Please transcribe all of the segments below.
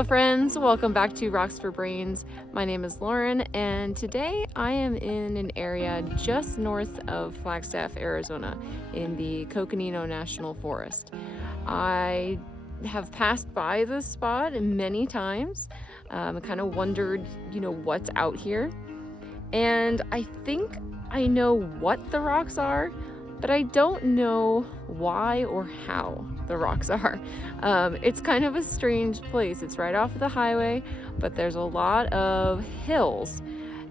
Hello friends, welcome back to Rocks for Brains. My name is Lauren and today I am in an area just north of Flagstaff, Arizona in the Coconino National Forest. I have passed by this spot many times. I kind of wondered, what's out here. And I think I know what the rocks are, but I don't know why or how the rocks are. It's kind of a strange place. It's right off of the highway, but there's a lot of hills.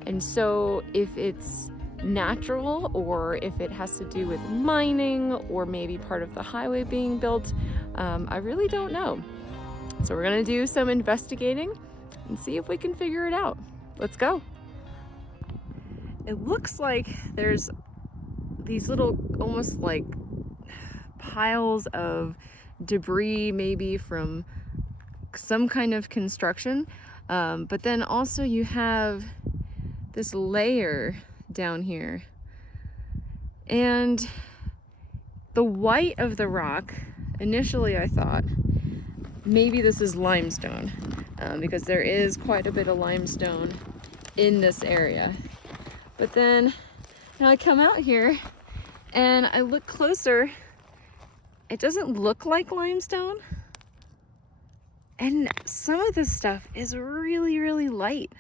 And so if it's natural or if it has to do with mining or maybe part of the highway being built, I really don't know. So we're gonna do some investigating and see if we can figure it out. Let's go. It looks like there's these little almost like piles of debris, maybe from some kind of construction, but then also you have this layer down here, and the white of the rock, initially I thought maybe this is limestone, because there is quite a bit of limestone in this area. But then I come out here and I look closer. It doesn't look like limestone. And some of this stuff is really, really light.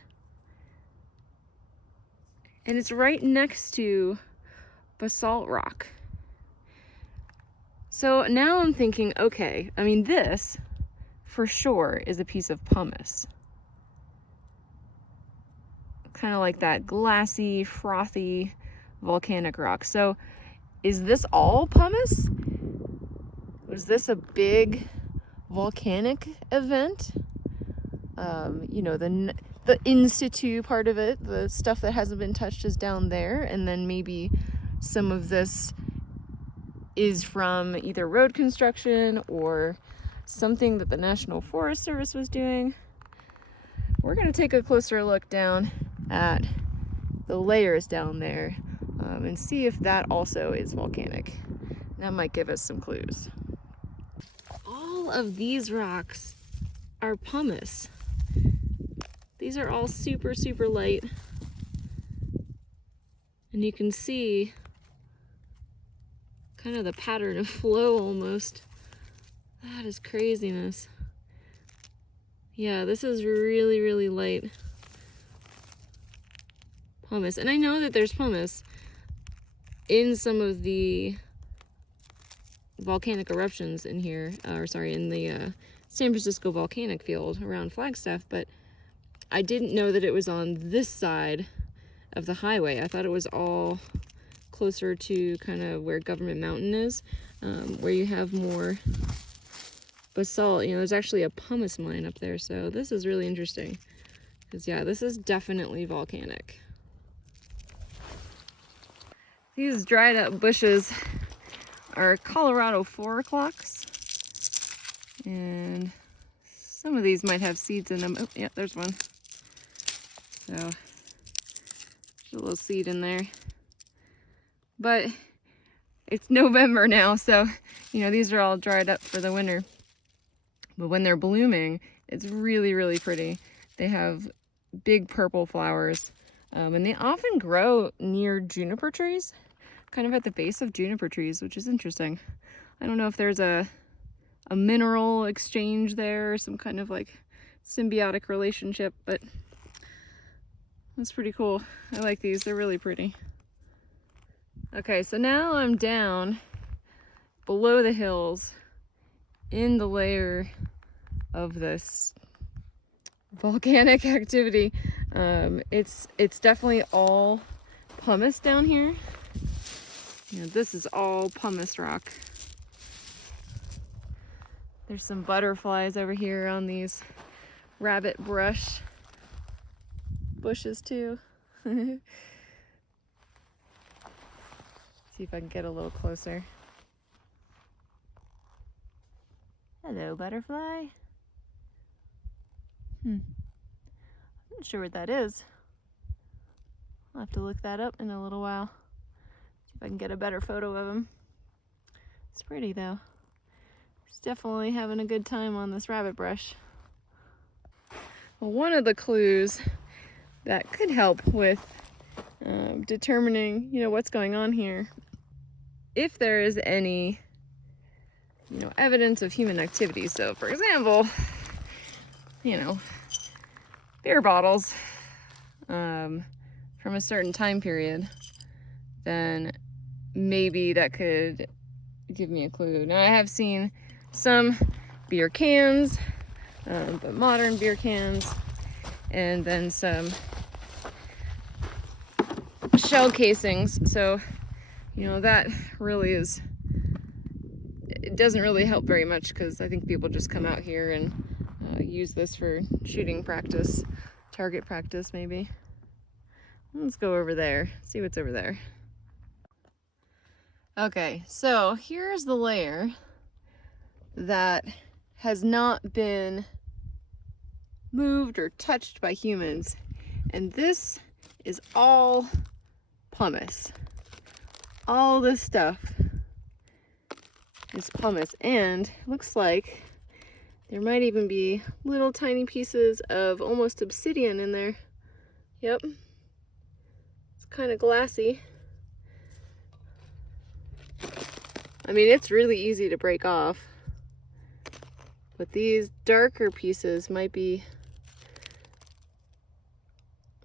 And it's right next to basalt rock. So now I'm thinking, okay, I mean, this for sure is a piece of pumice. Kind of like that glassy, frothy, volcanic rock. So is this all pumice? Was this a big volcanic event? The in situ part of it, the stuff that hasn't been touched is down there, and then maybe some of this is from either road construction or something that the National Forest Service was doing. We're gonna take a closer look down at the layers down there and see if that also is volcanic. That might give us some clues. All of these rocks are pumice. These are all super, super light. And you can see kind of the pattern of flow almost. That is craziness. Yeah, this is really, really light pumice. And I know that there's pumice in some of the volcanic eruptions in here, in the San Francisco volcanic field around Flagstaff, but I didn't know that it was on this side of the highway. I thought it was all closer to kind of where Government Mountain is, where you have more basalt. There's actually a pumice mine up there, so this is really interesting. Because yeah, this is definitely volcanic. These dried up bushes are Colorado 4 o'clocks, and some of these might have seeds in them. Oh yeah, there's one. So there's a little seed in there, but it's November now, so these are all dried up for the winter. But when they're blooming, it's really, really pretty. They have big purple flowers, and they often grow near juniper trees, kind of at the base of juniper trees, which is interesting. I don't know if there's a mineral exchange there, or some kind of like symbiotic relationship, but that's pretty cool. I like these, they're really pretty. Okay, so now I'm down below the hills in the layer of this volcanic activity. It's definitely all pumice down here. This is all pumice rock. There's some butterflies over here on these rabbit brush bushes too. See if I can get a little closer. Hello, butterfly. I'm not sure what that is. I'll have to look that up in a little while. See if I can get a better photo of him. It's pretty though. He's definitely having a good time on this rabbit brush. Well, one of the clues that could help with determining, what's going on here, if there is any, evidence of human activity. So, for example, beer bottles from a certain time period, then maybe that could give me a clue. Now, I have seen some beer cans, but modern beer cans, and then some shell casings. So, that really is, it doesn't really help very much, because I think people just come out here and use this for shooting practice, target practice maybe. Let's go over there, see what's over there. Okay, so here's the layer that has not been moved or touched by humans, and this is all pumice. All this stuff is pumice, and looks like there might even be little tiny pieces of almost obsidian in there. Yep, it's kind of glassy. I mean, it's really easy to break off, but these darker pieces might be,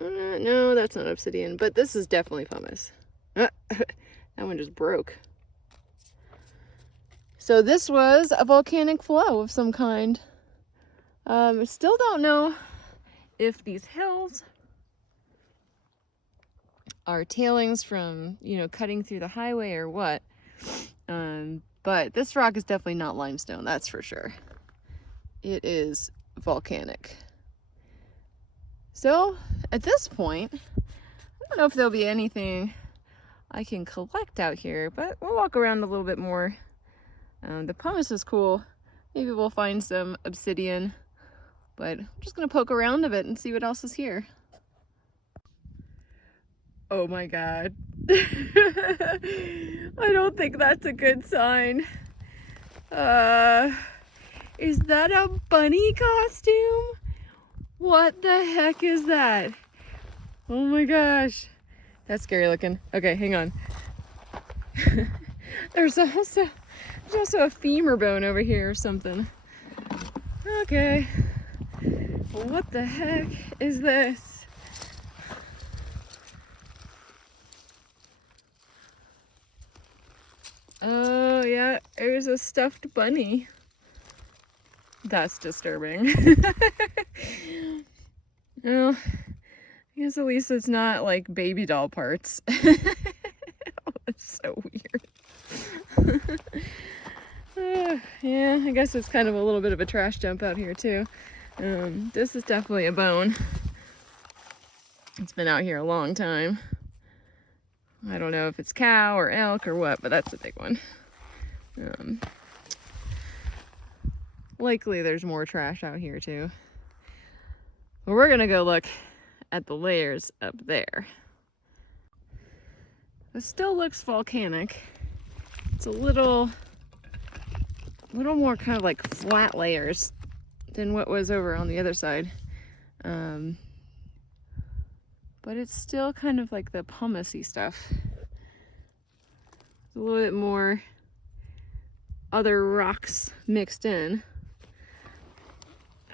no, that's not obsidian, but this is definitely pumice. That one just broke. So this was a volcanic flow of some kind. Still don't know if these hills are tailings from, cutting through the highway or what. But this rock is definitely not limestone, that's for sure. It is volcanic. So at this point, I don't know if there'll be anything I can collect out here, but we'll walk around a little bit more. The pumice is cool. Maybe we'll find some obsidian, but I'm just gonna poke around a bit and see what else is here. Oh my God. I don't think that's a good sign. Is that a bunny costume? What the heck is that? Oh my gosh. That's scary looking. Okay, hang on. There's also a femur bone over here or something. Okay. What the heck is this? Oh yeah, there's a stuffed bunny. That's disturbing. Well, I guess at least it's not like baby doll parts. Oh, that's so weird. Yeah, I guess it's kind of a little bit of a trash dump out here too. This is definitely a bone. It's been out here a long time. I don't know if it's cow or elk or what, but that's a big one. Likely there's more trash out here too. But we're gonna go look at the layers up there. It still looks volcanic. It's a little more kind of like flat layers than what was over on the other side. But it's still kind of like the pumicey stuff. A little bit more other rocks mixed in.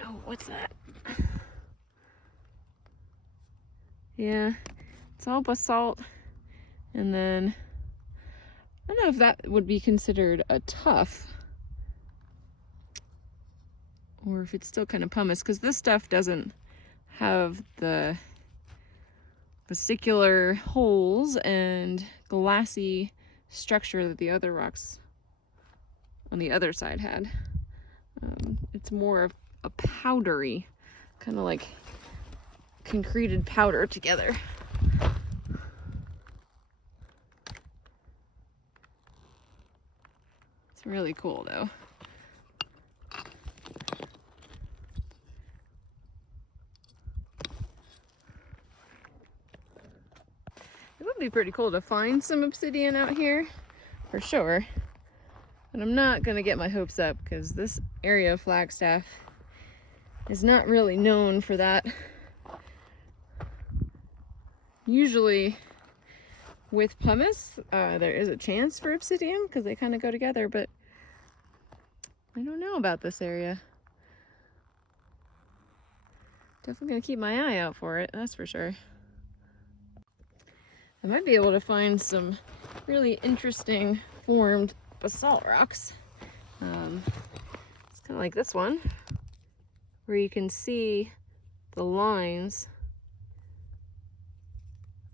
Oh, what's that? Yeah, it's all basalt. And then, I don't know if that would be considered a tuff, or if it's still kind of pumice, because this stuff doesn't have the vesicular holes and glassy structure that the other rocks on the other side had. It's more of a powdery, kind of like concreted powder together. It's really cool though. It would be pretty cool to find some obsidian out here, for sure. But I'm not gonna get my hopes up, because this area of Flagstaff is not really known for that. Usually with pumice, there is a chance for obsidian because they kind of go together, but I don't know about this area. Definitely gonna keep my eye out for it, that's for sure. I might be able to find some really interesting formed basalt rocks. It's kind of like this one, where you can see the lines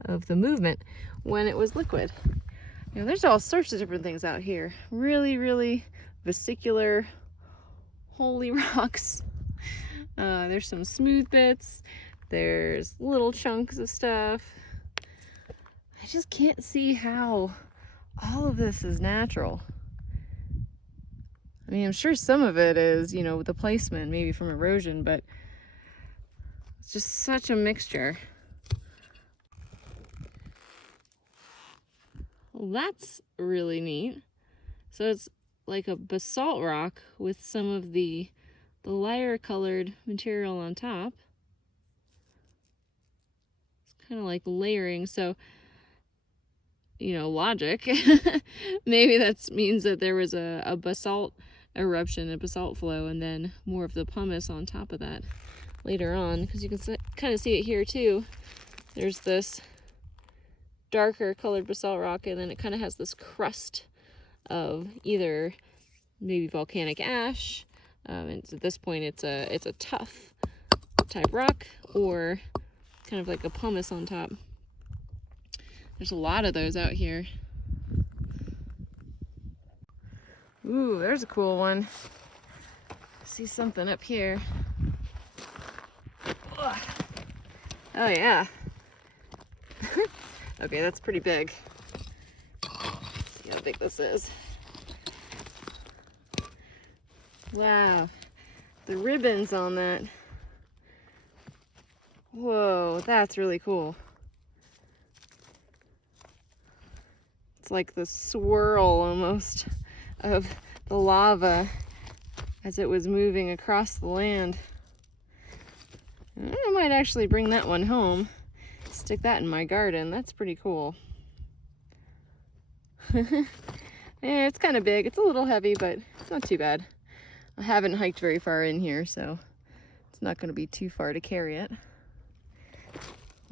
of the movement when it was liquid. You know, there's all sorts of different things out here. Really, really vesicular, holy rocks. There's some smooth bits. There's little chunks of stuff. I just can't see how all of this is natural. I mean, I'm sure some of it is, you know, the placement, maybe from erosion, but it's just such a mixture. Well, that's really neat. So it's like a basalt rock with some of the lighter colored material on top. It's kind of like layering. So, you know, logic. Maybe that means that there was a basalt eruption, a basalt flow, and then more of the pumice on top of that later on, because you can kind of see it here too. There's this darker colored basalt rock, and then it kind of has this crust of either maybe volcanic ash, and at this point it's a tuff type rock, or kind of like a pumice on top. There's a lot of those out here. Ooh, there's a cool one. I see something up here. Ugh. Oh yeah. Okay, that's pretty big. Let's see how big this is. Wow, the ribbons on that. Whoa, that's really cool. It's like the swirl almost of the lava as it was moving across the land. I might actually bring that one home, stick that in my garden. That's pretty cool. Yeah, it's kind of big. It's a little heavy, but it's not too bad. I haven't hiked very far in here, so it's not going to be too far to carry it.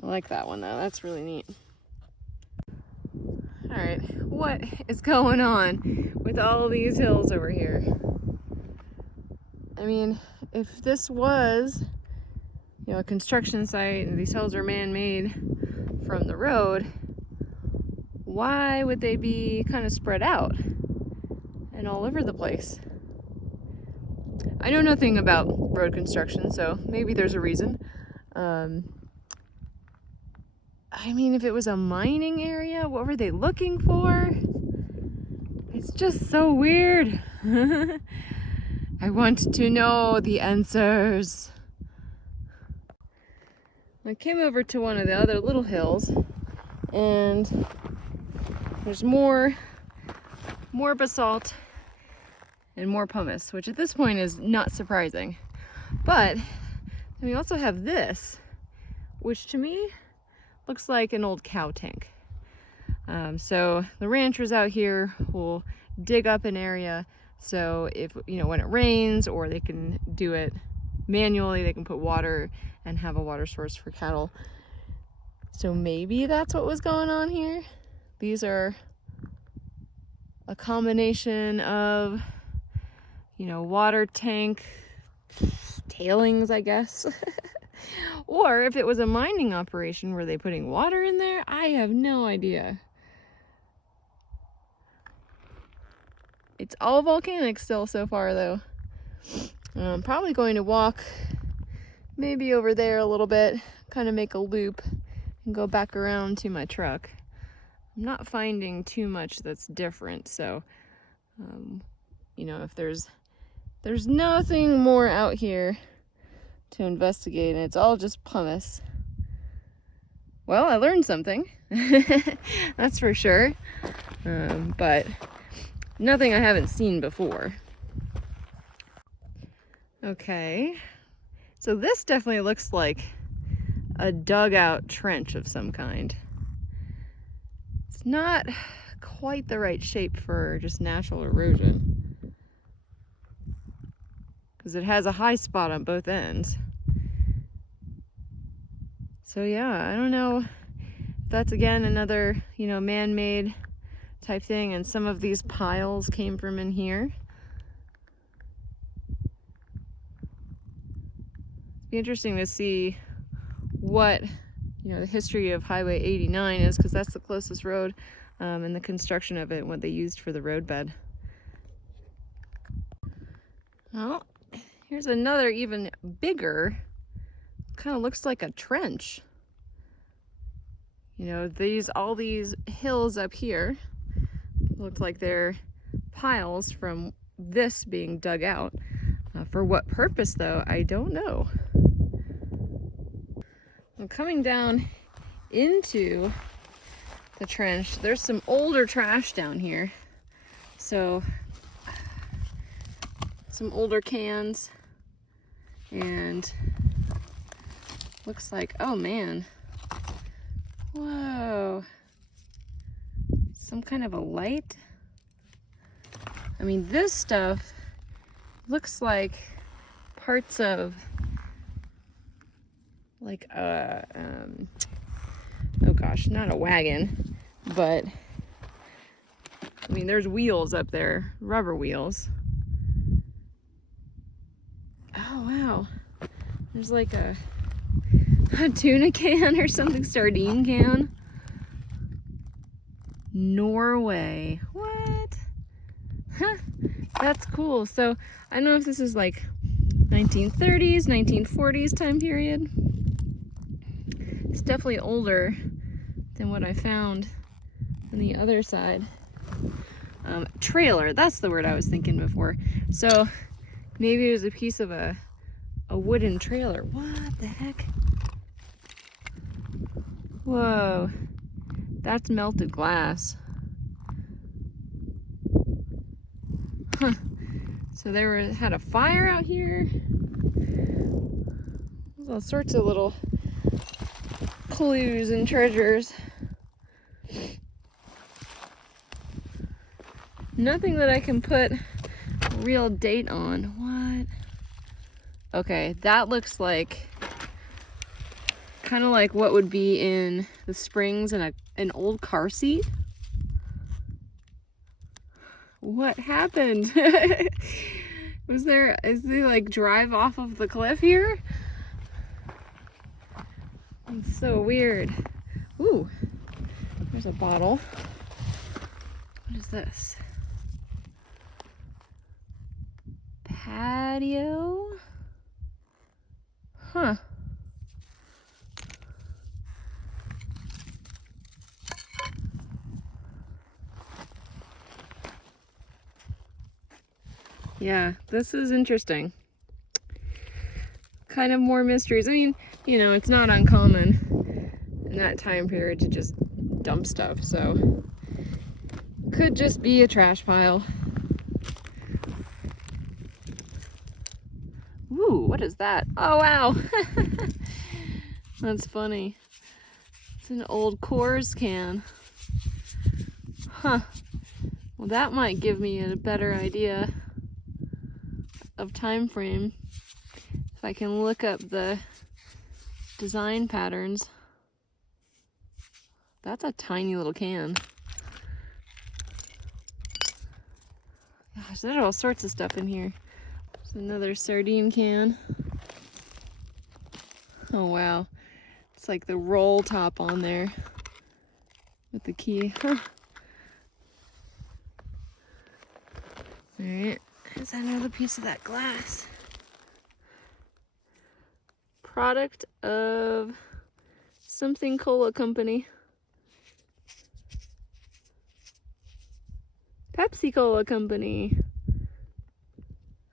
I like that one though. That's really neat. All right, what is going on with all these hills over here? I mean, if this was, you know, a construction site and these hills are man-made from the road, why would they be kind of spread out and all over the place? I know nothing about road construction, so maybe there's a reason. I mean, if it was a mining area, what were they looking for? It's just so weird. I want to know the answers. I came over to one of the other little hills, and there's more basalt and more pumice, which at this point is not surprising. But we also have this, which to me looks like an old cow tank. So the ranchers out here will dig up an area, so if, you know, when it rains, or they can do it manually, they can put water and have a water source for cattle. So maybe that's what was going on here. These are a combination of, you know, water tank tailings, I guess. Or if it was a mining operation, were they putting water in there? I have no idea. It's all volcanic still so far though. I'm probably going to walk maybe over there a little bit, kind of make a loop and go back around to my truck. I'm not finding too much that's different, so you know, if there's nothing more out here to investigate and it's all just pumice, well, I learned something. That's for sure. But nothing I haven't seen before. Okay, So this definitely looks like a dugout trench of some kind. It's not quite the right shape for just natural erosion, because it has a high spot on both ends. So yeah, I don't know if that's again another, man-made type thing, and some of these piles came from in here. It'd be interesting to see what the history of Highway 89 is, because that's the closest road, and the construction of it and what they used for the roadbed. Well, here's another even bigger, kind of looks like a trench. All these hills up here look like they're piles from this being dug out. For what purpose, though, I don't know. I'm coming down into the trench. There's some older trash down here. So, some older cans, and looks like, oh man, whoa, some kind of a light. I mean, this stuff looks like parts of like oh gosh, not a wagon, but I mean, there's wheels up there, rubber wheels. Oh wow, there's like a tuna can or something, sardine can. Norway, what? Huh, that's cool. So I don't know if this is like 1930s, 1940s time period. It's definitely older than what I found on the other side. Trailer, that's the word I was thinking before. So maybe it was a piece of a wooden trailer. What the heck? Whoa, that's melted glass. Huh. So they had a fire out here. There's all sorts of little clues and treasures. Nothing that I can put a real date on. What? Okay, that looks like kind of like what would be in the springs in an old car seat. What happened? Is they like drive off of the cliff here? It's so weird. Ooh, there's a bottle. What is this? Patio? Huh. Yeah, this is interesting. Kind of more mysteries. I mean, it's not uncommon in that time period to just dump stuff, so could just be a trash pile. Ooh, what is that? Oh wow. That's funny. It's an old Coors can. Huh. Well, that might give me a better idea of time frame if I can look up the design patterns. That's a tiny little can. Gosh, there's all sorts of stuff in here. There's another sardine can. Oh wow, it's like the roll top on there with the key. Huh. All right, there's another piece of that glass. Product of something cola company. Pepsi Cola company.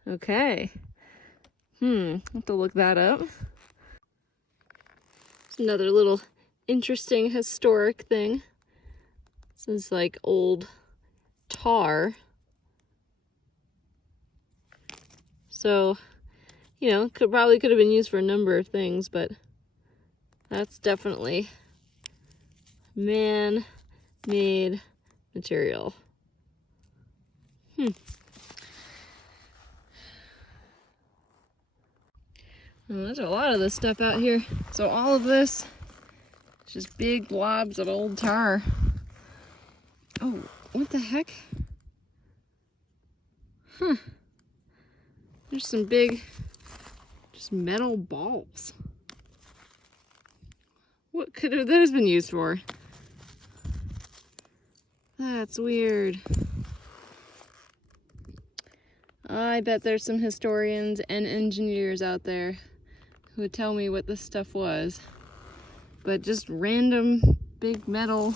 Okay. I'll have to look that up. It's another little interesting historic thing. This is like old tar. So, you know, probably could have been used for a number of things, but that's definitely man-made material. Well, there's a lot of this stuff out here. So all of this is just big blobs of old tar. Oh, what the heck? Huh. There's some big, just metal balls. What could have those been used for? That's weird. I bet there's some historians and engineers out there who would tell me what this stuff was. But just random big metal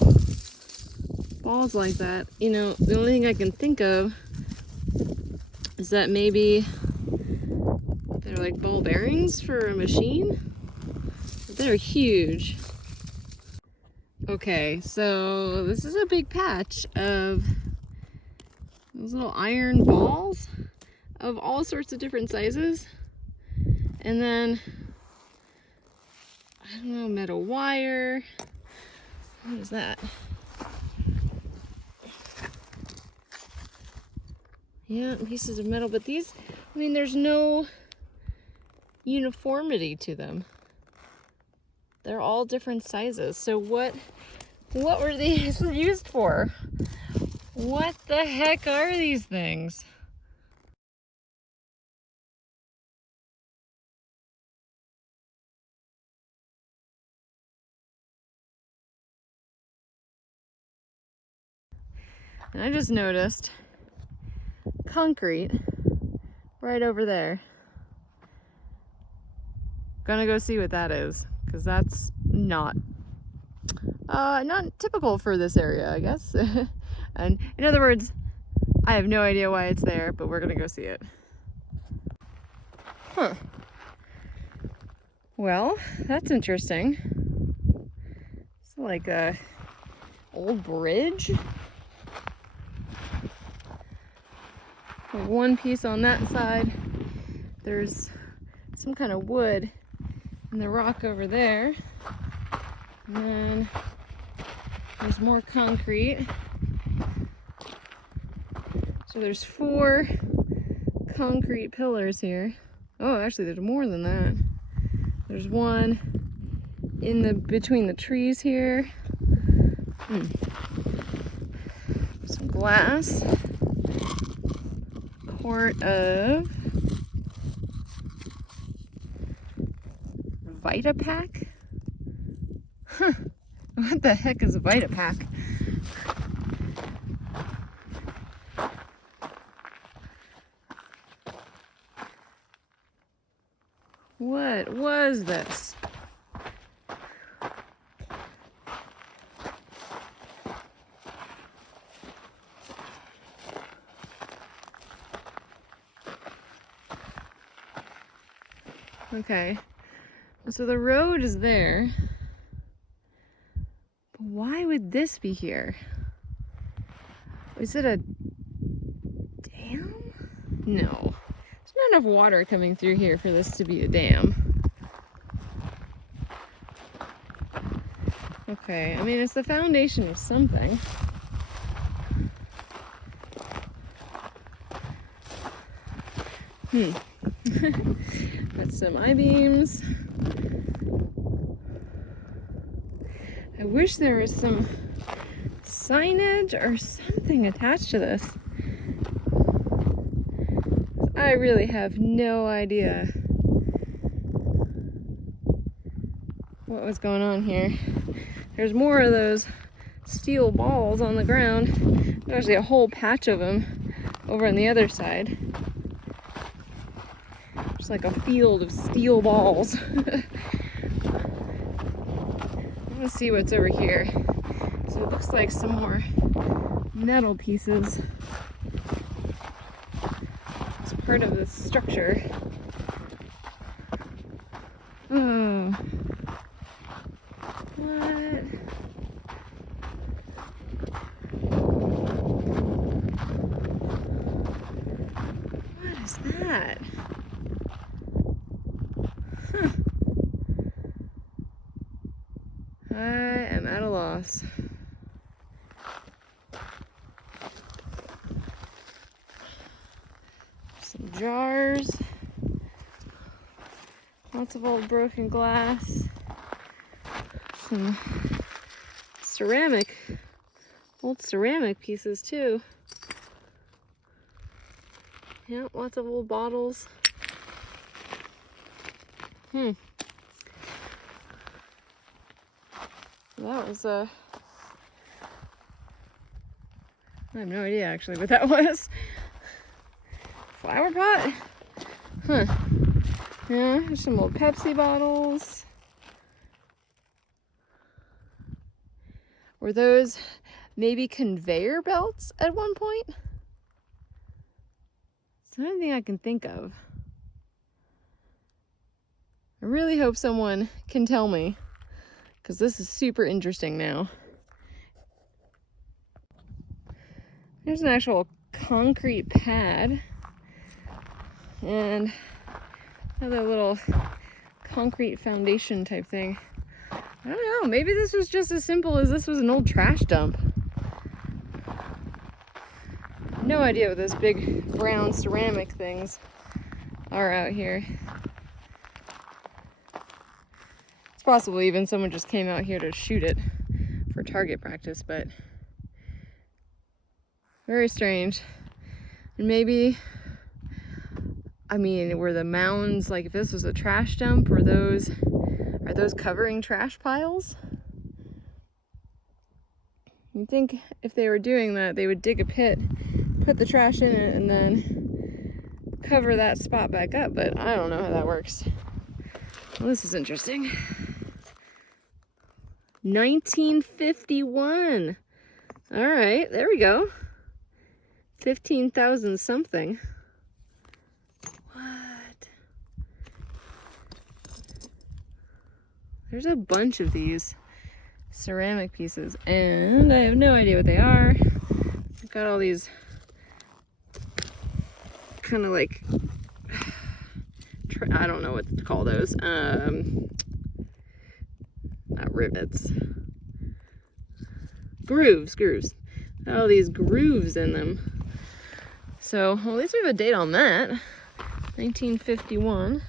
balls like that, you know, the only thing I can think of is that maybe they're like ball bearings for a machine. But they're huge. Okay, so this is a big patch of those little iron balls of all sorts of different sizes. And then, I don't know, metal wire. What is that? Yeah, pieces of metal, but these, I mean, there's no uniformity to them. They're all different sizes. So what were these used for? What the heck are these things? And I just noticed concrete right over there. Gonna go see what that is, because that's not typical for this area, I guess. And in other words, I have no idea why it's there, but we're gonna go see it. Huh. Well, that's interesting. It's like a old bridge. One piece on that side. There's some kind of wood in the rock over there. And then there's more concrete. So there's 4 concrete pillars here. Oh, actually there's more than that. There's one in between the trees here. Some glass. Quart of Vitapack? Huh. What the heck is a Vitapack? What was this? Okay, so the road is there, but why would this be here? Is it a dam? No, there's not enough water coming through here for this to be a dam. Okay, I mean, it's the foundation of something. That's some I-beams. I wish there was some signage or something attached to this. I really have no idea what was going on here. There's more of those steel balls on the ground. There's actually a whole patch of them over on the other side. Just like a field of steel balls. Let's see what's over here. So it looks like some more metal pieces. It's part of the structure. Oh. What? What is that? this? Some jars. Lots of old broken glass. Some ceramic, old ceramic pieces too. Yeah, lots of old bottles. That was I have no idea actually what that was. Flower pot? Huh. Yeah, there's some old Pepsi bottles. Were those maybe conveyor belts at one point? It's the only thing I can think of. I really hope someone can tell me, because this is super interesting now. There's an actual concrete pad and another little concrete foundation type thing. I don't know, maybe this was just as simple as this was an old trash dump. No idea what those big brown ceramic things are out here. It's possible even someone just came out here to shoot it for target practice, but very strange. And maybe, I mean, were the mounds, like if this was a trash dump, are those covering trash piles? You'd think if they were doing that, they would dig a pit, put the trash in it, and then cover that spot back up, but I don't know how that works. Well, this is interesting. 1951. All right, there we go. 15,000 something. What? There's a bunch of these ceramic pieces, and I have no idea what they are. I've got all these kind of like, I don't know what to call those. Not rivets. Grooves. All these grooves in them. So, well, at least we have a date on that. 1951.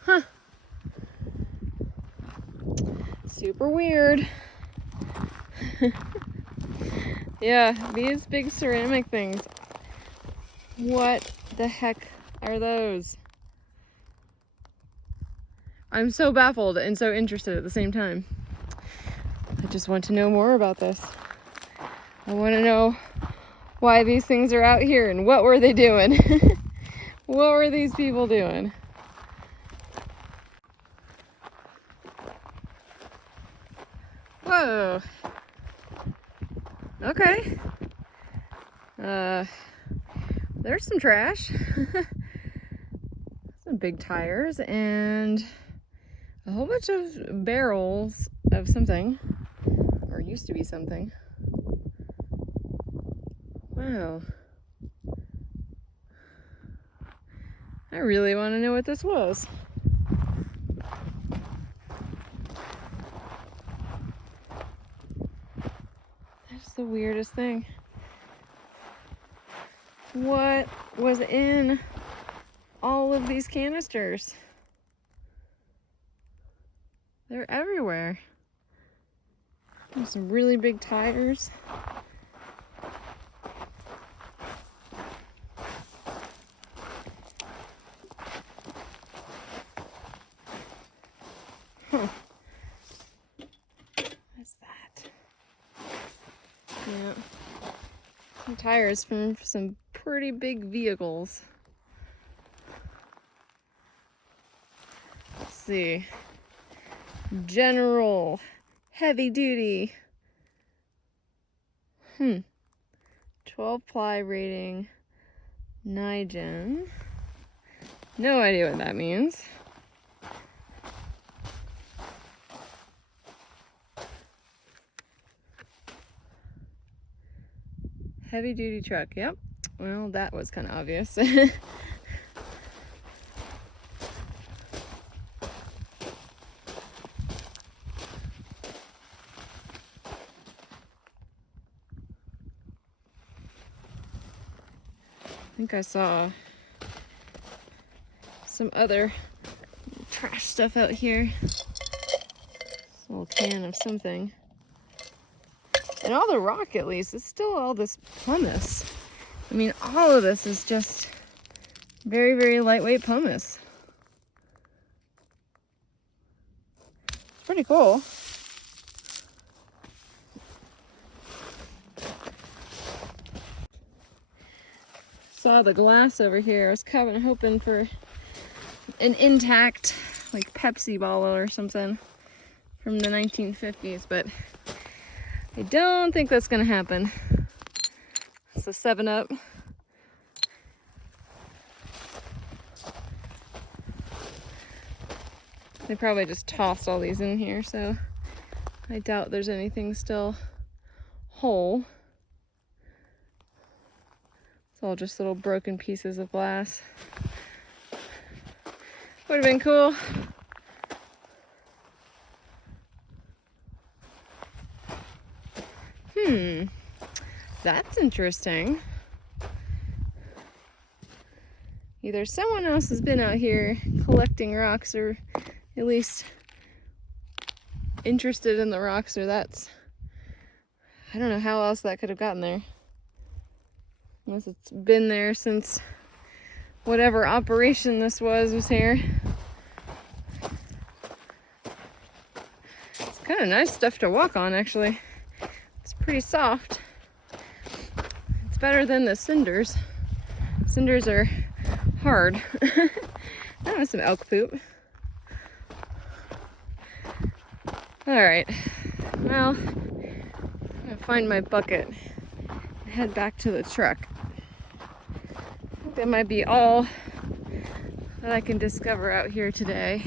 Huh. Super weird. Yeah, these big ceramic things. What the heck are those? I'm so baffled and so interested at the same time. I just want to know more about this. I want to know why these things are out here and what were they doing? What were these people doing? Whoa. Okay. There's some trash. Some big tires and a whole bunch of barrels of something, or used to be something. Wow. I really want to know what this was. That's the weirdest thing. What was in all of these canisters? They're everywhere. There's some really big tires. Huh. What's that? Yeah. Some tires from some pretty big vehicles. Let's see. General heavy duty. 12 ply rating. Nigen. No idea what that means. Heavy duty truck. Yep. Well, that was kind of obvious. think I saw some other trash stuff out here. This little can of something. And all the rock, at least, is still all this pumice. I mean, all of this is just very, very lightweight pumice. It's pretty cool. Saw the glass over here. I was kind of hoping for an intact, like, Pepsi bottle or something from the 1950s, but I don't think that's gonna happen. It's a 7-Up. They probably just tossed all these in here, so I doubt there's anything still whole. It's all just little broken pieces of glass. Would have been cool. That's interesting. Either someone else has been out here collecting rocks, or at least interested in the rocks, or that's... I don't know how else that could have gotten there. Unless it's been there since whatever operation this was here. It's kind of nice stuff to walk on, actually. It's pretty soft. It's better than the cinders. Cinders are hard. That was some elk poop. Alright, well, I'm gonna find my bucket and head back to the truck. I think that might be all that I can discover out here today.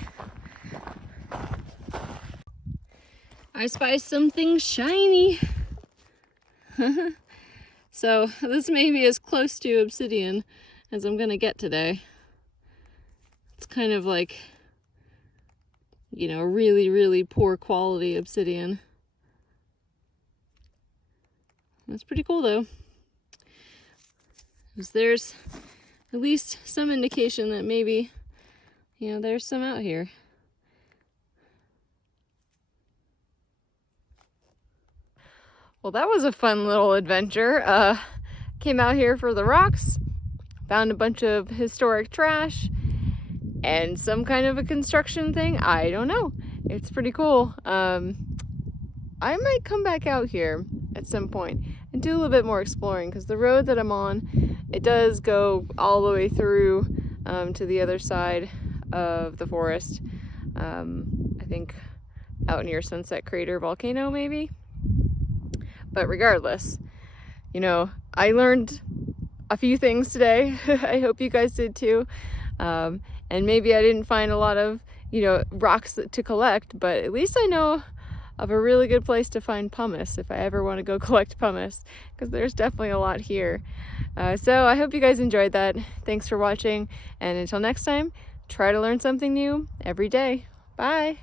I spy something shiny. So this may be as close to obsidian as I'm gonna get today. It's kind of like, you know, really, really poor quality obsidian. That's pretty cool though, because there's at least some indication that maybe, you know, there's some out here. Well, that was a fun little adventure. Came out here for the rocks, found a bunch of historic trash, and some kind of a construction thing. I don't know. It's pretty cool. I might come back out here at some point and do a little bit more exploring, because the road that I'm on, it does go all the way through to the other side of the forest. I think out near Sunset Crater Volcano, maybe. But regardless, you know, I learned a few things today. I hope you guys did too. And maybe I didn't find a lot of, you know, rocks to collect, but at least I know of a really good place to find pumice if I ever want to go collect pumice, because there's definitely a lot here. So I hope you guys enjoyed that. Thanks for watching, and until next time, try to learn something new every day. Bye!